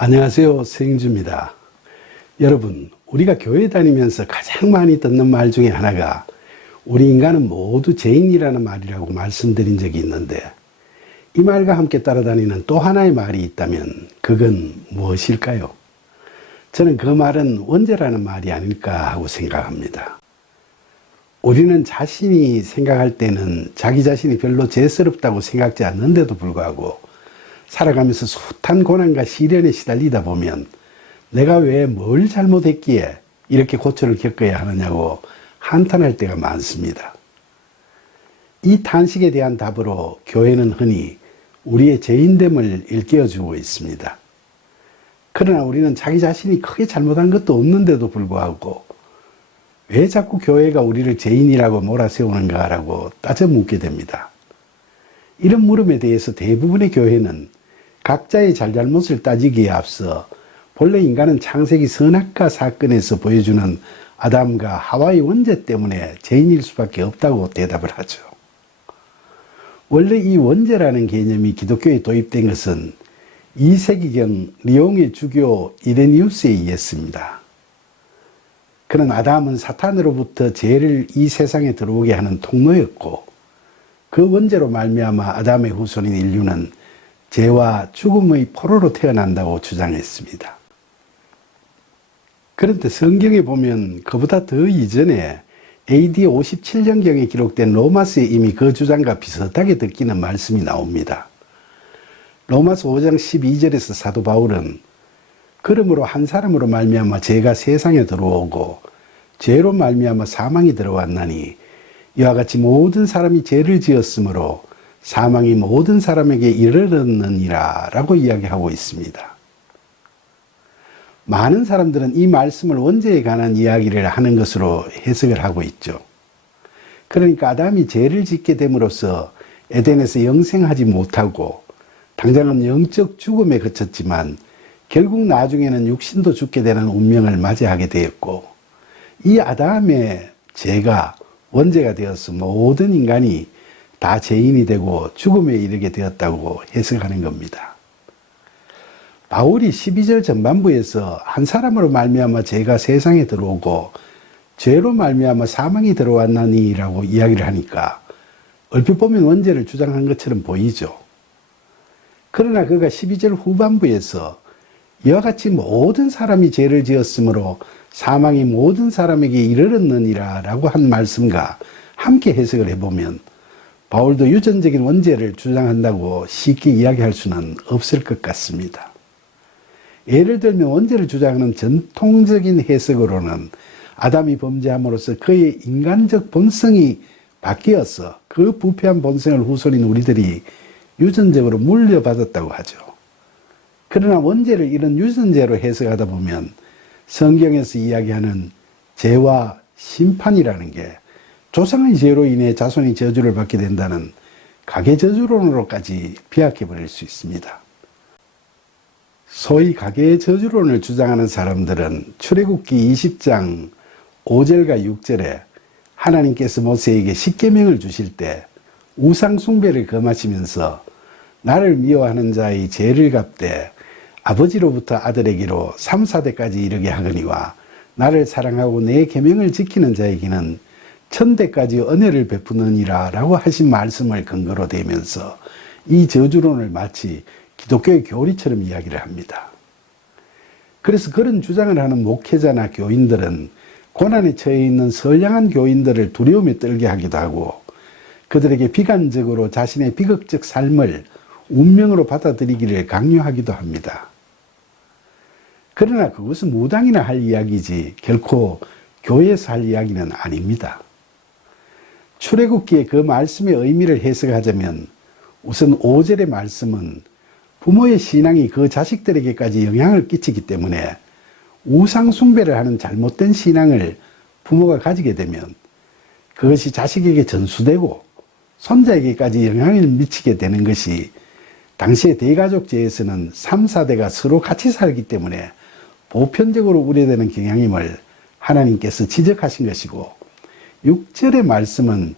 안녕하세요. 서영주입니다. 여러분, 우리가 교회 다니면서 가장 많이 듣는 말 중에 하나가 우리 인간은 모두 죄인이라는 말이라고 말씀드린 적이 있는데, 이 말과 함께 따라다니는 또 하나의 말이 있다면 그건 무엇일까요? 저는 그 말은 원죄라는 말이 아닐까 하고 생각합니다. 우리는 자신이 생각할 때는 자기 자신이 별로 죄스럽다고 생각지 않는데도 불구하고 살아가면서 숱한 고난과 시련에 시달리다 보면 내가 왜 뭘 잘못했기에 이렇게 고초를 겪어야 하느냐고 한탄할 때가 많습니다. 이 탄식에 대한 답으로 교회는 흔히 우리의 죄인됨을 일깨워주고 있습니다. 그러나 우리는 자기 자신이 크게 잘못한 것도 없는데도 불구하고 왜 자꾸 교회가 우리를 죄인이라고 몰아세우는가라고 따져 묻게 됩니다. 이런 물음에 대해서 대부분의 교회는 각자의 잘잘못을 따지기에 앞서 본래 인간은 창세기 선악과 사건에서 보여주는 아담과 하와의 원죄 때문에 죄인일 수밖에 없다고 대답을 하죠. 원래 이 원죄라는 개념이 기독교에 도입된 것은 2세기경 리옹의 주교 이레니우스에 의했습니다. 그는 아담은 사탄으로부터 죄를 이 세상에 들어오게 하는 통로였고, 그 원죄로 말미암아 아담의 후손인 인류는 죄와 죽음의 포로로 태어난다고 주장했습니다. 그런데 성경에 보면 그보다 더 이전에 AD 57년경에 기록된 로마서에 이미 그 주장과 비슷하게 듣기는 말씀이 나옵니다. 로마서 5장 12절에서 사도 바울은 그러므로 한 사람으로 말미암아 죄가 세상에 들어오고 죄로 말미암아 사망이 들어왔나니 이와 같이 모든 사람이 죄를 지었으므로 사망이 모든 사람에게 이르렀느니라 라고 이야기하고 있습니다. 많은 사람들은 이 말씀을 원죄에 관한 이야기를 하는 것으로 해석을 하고 있죠. 그러니까 아담이 죄를 짓게 됨으로써 에덴에서 영생하지 못하고 당장은 영적 죽음에 그쳤지만 결국 나중에는 육신도 죽게 되는 운명을 맞이하게 되었고, 이 아담의 죄가 원죄가 되어서 모든 인간이 다 죄인이 되고 죽음에 이르게 되었다고 해석하는 겁니다. 바울이 12절 전반부에서 한 사람으로 말미암아 죄가 세상에 들어오고 죄로 말미암아 사망이 들어왔나니 라고 이야기를 하니까 얼핏 보면 원죄를 주장한 것처럼 보이죠. 그러나 그가 12절 후반부에서 이와 같이 모든 사람이 죄를 지었으므로 사망이 모든 사람에게 이르렀느니라 라고 한 말씀과 함께 해석을 해보면 바울도 유전적인 원죄를 주장한다고 쉽게 이야기할 수는 없을 것 같습니다. 예를 들면 원죄를 주장하는 전통적인 해석으로는 아담이 범죄함으로써 그의 인간적 본성이 바뀌어서 그 부패한 본성을 후손인 우리들이 유전적으로 물려받았다고 하죠. 그러나 원죄를 이런 유전죄로 해석하다 보면 성경에서 이야기하는 죄와 심판이라는 게 조상의 죄로 인해 자손이 저주를 받게 된다는 가계저주론으로까지 비약해버릴 수 있습니다. 소위 가계저주론을 주장하는 사람들은 출애굽기 20장 5절과 6절에 하나님께서 모세에게 십계명을 주실 때 우상 숭배를 금하시면서 나를 미워하는 자의 죄를 갚되 아버지로부터 아들에게로 3, 4대까지 이르게 하거니와 나를 사랑하고 내 계명을 지키는 자에게는 1000대까지 은혜를 베푸느니라 라고 하신 말씀을 근거로 대면서 이 저주론을 마치 기독교의 교리처럼 이야기를 합니다. 그래서 그런 주장을 하는 목회자나 교인들은 고난에 처해 있는 선량한 교인들을 두려움에 떨게 하기도 하고 그들에게 비관적으로 자신의 비극적 삶을 운명으로 받아들이기를 강요하기도 합니다. 그러나 그것은 무당이나 할 이야기지 결코 교회에서 할 이야기는 아닙니다. 출애굽기의 그 말씀의 의미를 해석하자면 우선 5절의 말씀은 부모의 신앙이 그 자식들에게까지 영향을 끼치기 때문에 우상 숭배를 하는 잘못된 신앙을 부모가 가지게 되면 그것이 자식에게 전수되고 손자에게까지 영향을 미치게 되는 것이 당시의 대가족제에서는 3, 4대가 서로 같이 살기 때문에 보편적으로 우려되는 경향임을 하나님께서 지적하신 것이고, 6절의 말씀은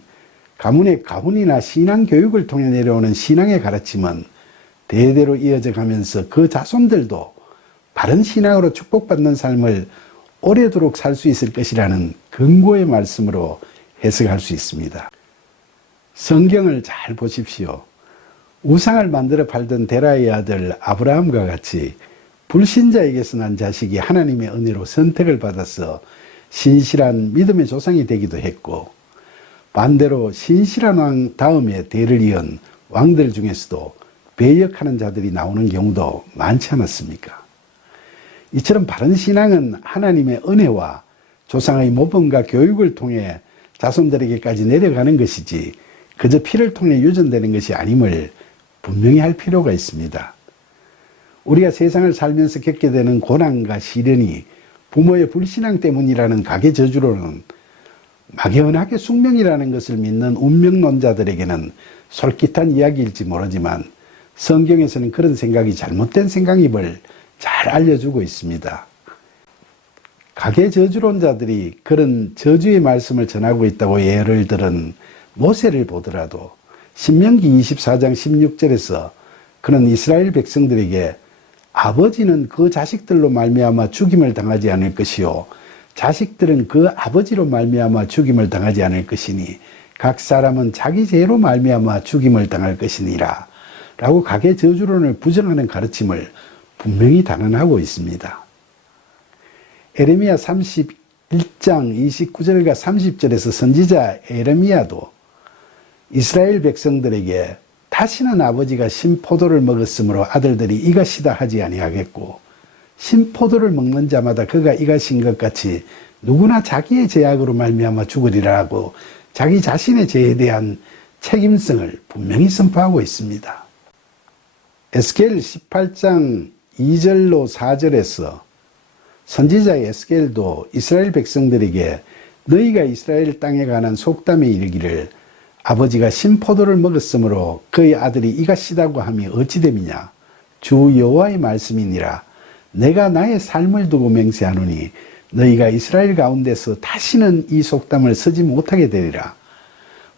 가문의 가훈이나 신앙교육을 통해 내려오는 신앙의 가르침은 대대로 이어져 가면서 그 자손들도 바른 신앙으로 축복받는 삶을 오래도록 살 수 있을 것이라는 근거의 말씀으로 해석할 수 있습니다. 성경을 잘 보십시오. 우상을 만들어 팔던 데라의 아들 아브라함과 같이 불신자에게서 난 자식이 하나님의 은혜로 선택을 받아서 신실한 믿음의 조상이 되기도 했고, 반대로 신실한 왕 다음에 대를 이은 왕들 중에서도 배역하는 자들이 나오는 경우도 많지 않았습니까? 이처럼 바른 신앙은 하나님의 은혜와 조상의 모범과 교육을 통해 자손들에게까지 내려가는 것이지 그저 피를 통해 유전되는 것이 아님을 분명히 할 필요가 있습니다. 우리가 세상을 살면서 겪게 되는 고난과 시련이 부모의 불신앙 때문이라는 가계 저주로는 막연하게 숙명이라는 것을 믿는 운명론자들에게는 솔깃한 이야기일지 모르지만, 성경에서는 그런 생각이 잘못된 생각임을 잘 알려주고 있습니다. 가계 저주론자들이 그런 저주의 말씀을 전하고 있다고 예를 들은 모세를 보더라도 신명기 24장 16절에서 그는 이스라엘 백성들에게 아버지는 그 자식들로 말미암아 죽임을 당하지 않을 것이요 자식들은 그 아버지로 말미암아 죽임을 당하지 않을 것이니 각 사람은 자기 죄로 말미암아 죽임을 당할 것이니라 라고 가계 저주론을 부정하는 가르침을 분명히 단언하고 있습니다. 에레미야 31장 29절과 30절에서 선지자 에레미야도 이스라엘 백성들에게 다시는 아버지가 신포도를 먹었으므로 아들들이 이같이다 하지 아니하겠고, 신포도를 먹는 자마다 그가 이같인 것 같이 누구나 자기의 죄악으로 말미암아 죽으리라고 자기 자신의 죄에 대한 책임성을 분명히 선포하고 있습니다. 에스겔 18장 2절로 4절에서 선지자 에스겔도 이스라엘 백성들에게 너희가 이스라엘 땅에 관한 속담에 이르기를 아버지가 신포도를 먹었으므로 그의 아들이 이같이다고 함이 어찌 됨이냐. 주 여호와의 말씀이니라. 내가 나의 삶을 두고 맹세하노니 너희가 이스라엘 가운데서 다시는 이 속담을 쓰지 못하게 되리라.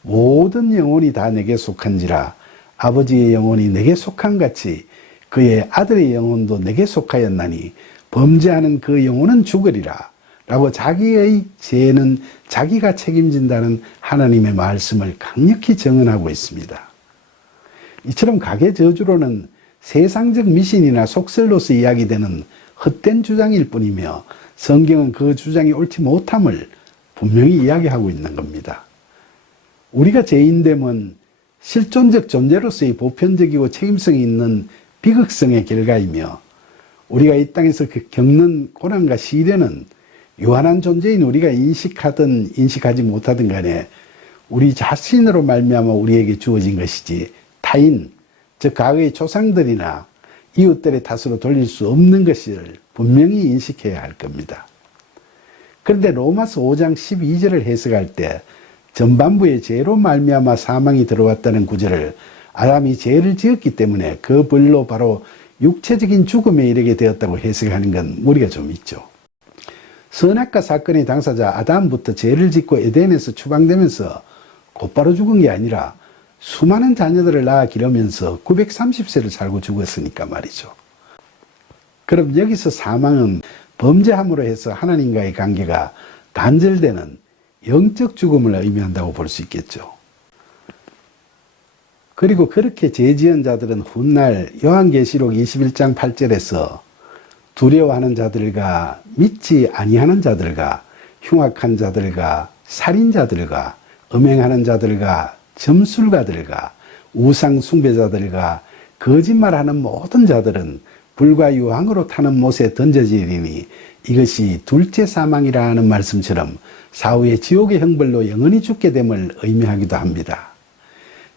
모든 영혼이 다 내게 속한지라. 아버지의 영혼이 내게 속한 같이 그의 아들의 영혼도 내게 속하였나니 범죄하는 그 영혼은 죽으리라. 라고 자기의 죄는 자기가 책임진다는 하나님의 말씀을 강력히 정언하고 있습니다. 이처럼 가계 저주로는 세상적 미신이나 속설로서 이야기되는 헛된 주장일 뿐이며, 성경은 그 주장이 옳지 못함을 분명히 이야기하고 있는 겁니다. 우리가 죄인됨은 실존적 존재로서의 보편적이고 책임성이 있는 비극성의 결과이며, 우리가 이 땅에서 겪는 고난과 시련은 유한한 존재인 우리가 인식하든 인식하지 못하든 간에 우리 자신으로 말미암아 우리에게 주어진 것이지 타인, 즉 과거의 조상들이나 이웃들의 탓으로 돌릴 수 없는 것을 분명히 인식해야 할 겁니다. 그런데 로마서 5장 12절을 해석할 때 전반부에 죄로 말미암아 사망이 들어왔다는 구절을 아담이 죄를 지었기 때문에 그 벌로 바로 육체적인 죽음에 이르게 되었다고 해석하는 건 무리가 좀 있죠. 선악과 사건의 당사자 아담부터 죄를 짓고 에덴에서 추방되면서 곧바로 죽은 게 아니라 수많은 자녀들을 낳아 기르면서 930세를 살고 죽었으니까 말이죠. 그럼 여기서 사망은 범죄함으로 해서 하나님과의 관계가 단절되는 영적 죽음을 의미한다고 볼 수 있겠죠. 그리고 그렇게 죄 지은 자들은 훗날 요한계시록 21장 8절에서 두려워하는 자들과 믿지 아니하는 자들과 흉악한 자들과 살인자들과 음행하는 자들과 점술가들과 우상 숭배자들과 거짓말하는 모든 자들은 불과 유황으로 타는 못에 던져지리니 이것이 둘째 사망이라 하는 말씀처럼 사후에 지옥의 형벌로 영원히 죽게 됨을 의미하기도 합니다.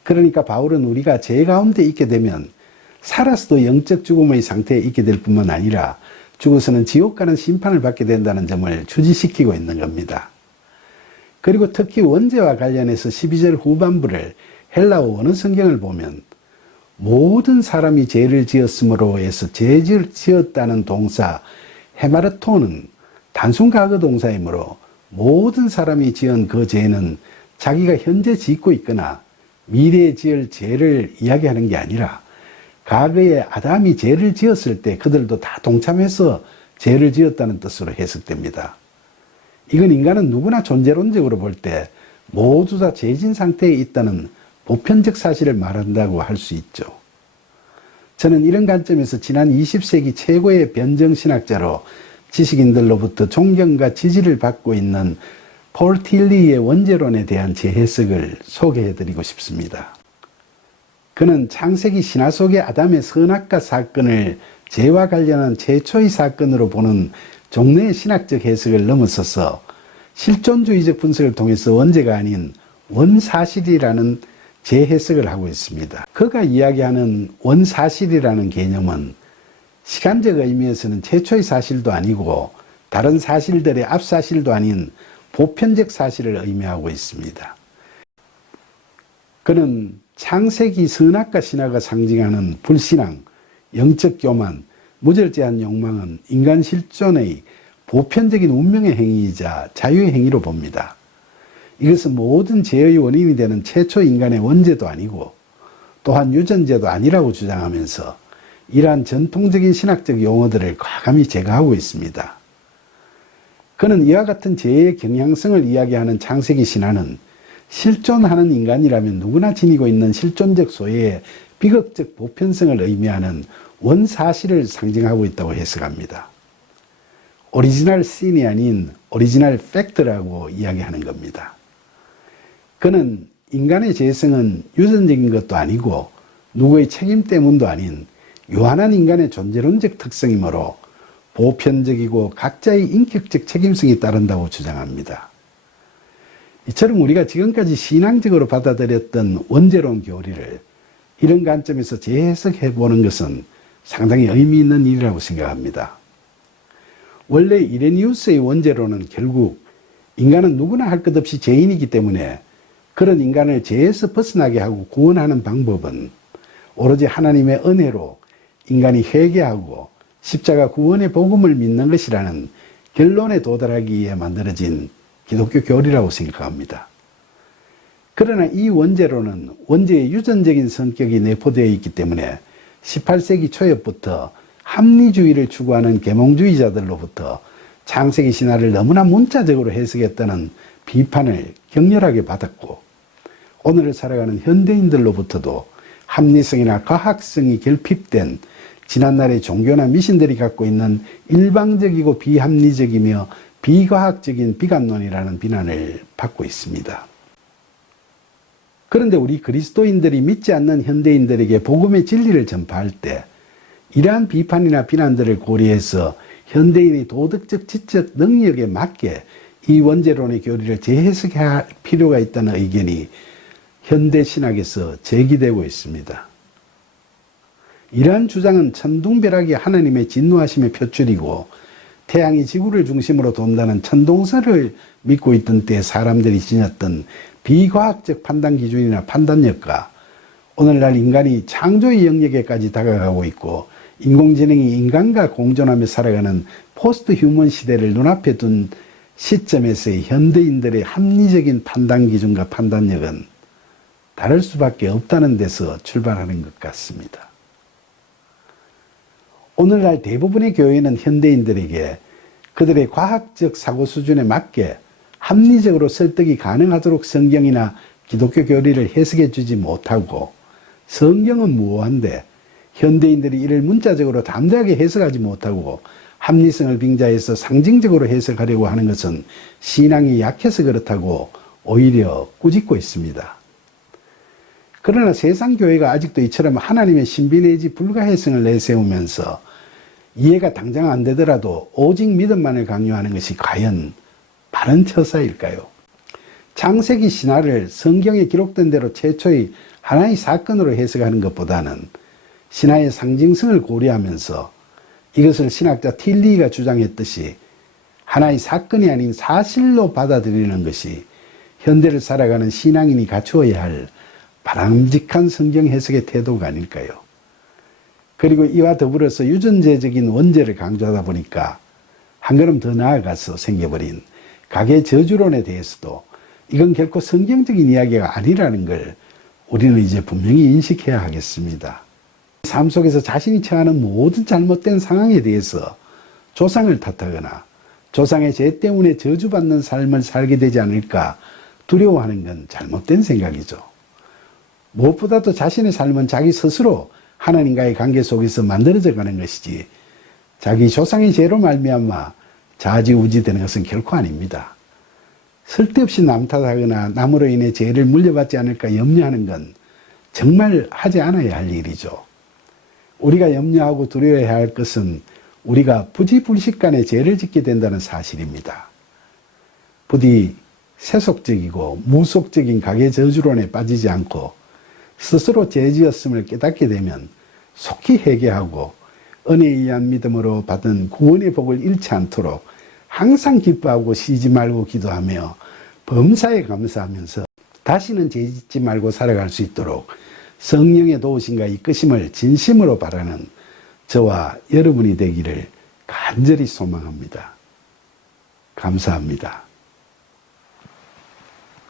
그러니까 바울은 우리가 죄 가운데 있게 되면 살아서도 영적 죽음의 상태에 있게 될 뿐만 아니라 죽어서는 지옥 가는 심판을 받게 된다는 점을 주지시키고 있는 겁니다. 그리고 특히 원죄와 관련해서 12절 후반부를 헬라어 원어 성경을 보면 모든 사람이 죄를 지었으므로 해서 죄를 지었다는 동사 헤마르토는 단순 과거 동사이므로 모든 사람이 지은 그 죄는 자기가 현재 짓고 있거나 미래에 지을 죄를 이야기하는 게 아니라 과거에 아담이 죄를 지었을 때 그들도 다 동참해서 죄를 지었다는 뜻으로 해석됩니다. 이건 인간은 누구나 존재론적으로 볼 때 모두 다 죄진 상태에 있다는 보편적 사실을 말한다고 할 수 있죠. 저는 이런 관점에서 지난 20세기 최고의 변정신학자로 지식인들로부터 존경과 지지를 받고 있는 폴 틸리의 원죄론에 대한 제 해석을 소개해드리고 싶습니다. 그는 창세기 신화 속의 아담의 선악과 사건을 죄와 관련한 최초의 사건으로 보는 종래의 신학적 해석을 넘어서서 실존주의적 분석을 통해서 원죄가 아닌 원사실이라는 재해석을 하고 있습니다. 그가 이야기하는 원사실이라는 개념은 시간적 의미에서는 최초의 사실도 아니고 다른 사실들의 앞사실도 아닌 보편적 사실을 의미하고 있습니다. 그는 창세기 선악과 신화가 상징하는 불신앙, 영적 교만, 무절제한 욕망은 인간 실존의 보편적인 운명의 행위이자 자유의 행위로 봅니다. 이것은 모든 죄의 원인이 되는 최초 인간의 원죄도 아니고 또한 유전죄도 아니라고 주장하면서 이러한 전통적인 신학적 용어들을 과감히 제거하고 있습니다. 그는 이와 같은 죄의 경향성을 이야기하는 창세기 신화는 실존하는 인간이라면 누구나 지니고 있는 실존적 소외의 비극적 보편성을 의미하는 원사실을 상징하고 있다고 해석합니다. 오리지널 신이 아닌 오리지널 팩트라고 이야기하는 겁니다. 그는 인간의 죄성은 유전적인 것도 아니고 누구의 책임 때문도 아닌 유한한 인간의 존재론적 특성이므로 보편적이고 각자의 인격적 책임성이 따른다고 주장합니다. 이처럼 우리가 지금까지 신앙적으로 받아들였던 원죄론 교리를 이런 관점에서 재해석해 보는 것은 상당히 의미 있는 일이라고 생각합니다. 원래 이레니우스의 원죄론은 결국 인간은 누구나 할 것 없이 죄인이기 때문에 그런 인간을 죄에서 벗어나게 하고 구원하는 방법은 오로지 하나님의 은혜로 인간이 회개하고 십자가 구원의 복음을 믿는 것이라는 결론에 도달하기 위해 만들어진 기독교 교리라고 생각합니다. 그러나 이 원죄론은 원죄의 유전적인 성격이 내포되어 있기 때문에 18세기 초엽부터 합리주의를 추구하는 계몽주의자들로부터 창세기 신화를 너무나 문자적으로 해석했다는 비판을 격렬하게 받았고 오늘을 살아가는 현대인들로부터도 합리성이나 과학성이 결핍된 지난날의 종교나 미신들이 갖고 있는 일방적이고 비합리적이며 비과학적인 비관론이라는 비난을 받고 있습니다. 그런데 우리 그리스도인들이 믿지 않는 현대인들에게 복음의 진리를 전파할 때 이러한 비판이나 비난들을 고려해서 현대인의 도덕적 지적 능력에 맞게 이 원죄론의 교리를 재해석해야 할 필요가 있다는 의견이 현대 신학에서 제기되고 있습니다. 이러한 주장은 천둥벼락이 하나님의 진노하심의 표출이고 태양이 지구를 중심으로 돈다는 천동설을 믿고 있던 때 사람들이 지녔던 비과학적 판단 기준이나 판단력과 오늘날 인간이 창조의 영역에까지 다가가고 있고 인공지능이 인간과 공존하며 살아가는 포스트 휴먼 시대를 눈앞에 둔 시점에서의 현대인들의 합리적인 판단 기준과 판단력은 다를 수밖에 없다는 데서 출발하는 것 같습니다. 오늘날 대부분의 교회는 현대인들에게 그들의 과학적 사고 수준에 맞게 합리적으로 설득이 가능하도록 성경이나 기독교 교리를 해석해 주지 못하고 성경은 무오한데 현대인들이 이를 문자적으로 담대하게 해석하지 못하고 합리성을 빙자해서 상징적으로 해석하려고 하는 것은 신앙이 약해서 그렇다고 오히려 꾸짖고 있습니다. 그러나 세상 교회가 아직도 이처럼 하나님의 신비 내지 불가해성을 내세우면서 이해가 당장 안 되더라도 오직 믿음만을 강요하는 것이 과연 바른 처사일까요? 창세기 신화를 성경에 기록된 대로 최초의 하나의 사건으로 해석하는 것보다는 신화의 상징성을 고려하면서 이것을 신학자 틸리가 주장했듯이 하나의 사건이 아닌 사실로 받아들이는 것이 현대를 살아가는 신앙인이 갖추어야 할 바람직한 성경 해석의 태도가 아닐까요? 그리고 이와 더불어서 유전제적인 원죄를 강조하다 보니까 한 걸음 더 나아가서 생겨버린 가계 저주론에 대해서도 이건 결코 성경적인 이야기가 아니라는 걸 우리는 이제 분명히 인식해야 하겠습니다. 삶 속에서 자신이 처하는 모든 잘못된 상황에 대해서 조상을 탓하거나 조상의 죄 때문에 저주받는 삶을 살게 되지 않을까 두려워하는 건 잘못된 생각이죠. 무엇보다도 자신의 삶은 자기 스스로 하나님과의 관계 속에서 만들어져 가는 것이지 자기 조상의 죄로 말미암아 좌지우지 되는 것은 결코 아닙니다. 쓸데없이 남 탓하거나 남으로 인해 죄를 물려받지 않을까 염려하는 건 정말 하지 않아야 할 일이죠. 우리가 염려하고 두려워해야 할 것은 우리가 부지불식간에 죄를 짓게 된다는 사실입니다. 부디 세속적이고 무속적인 가계 저주론에 빠지지 않고 스스로 죄 지었음을 깨닫게 되면 속히 회개하고 은혜에 의한 믿음으로 받은 구원의 복을 잃지 않도록 항상 기뻐하고 쉬지 말고 기도하며 범사에 감사하면서 다시는 죄 짓지 말고 살아갈 수 있도록 성령의 도우심과 이끄심을 진심으로 바라는 저와 여러분이 되기를 간절히 소망합니다. 감사합니다.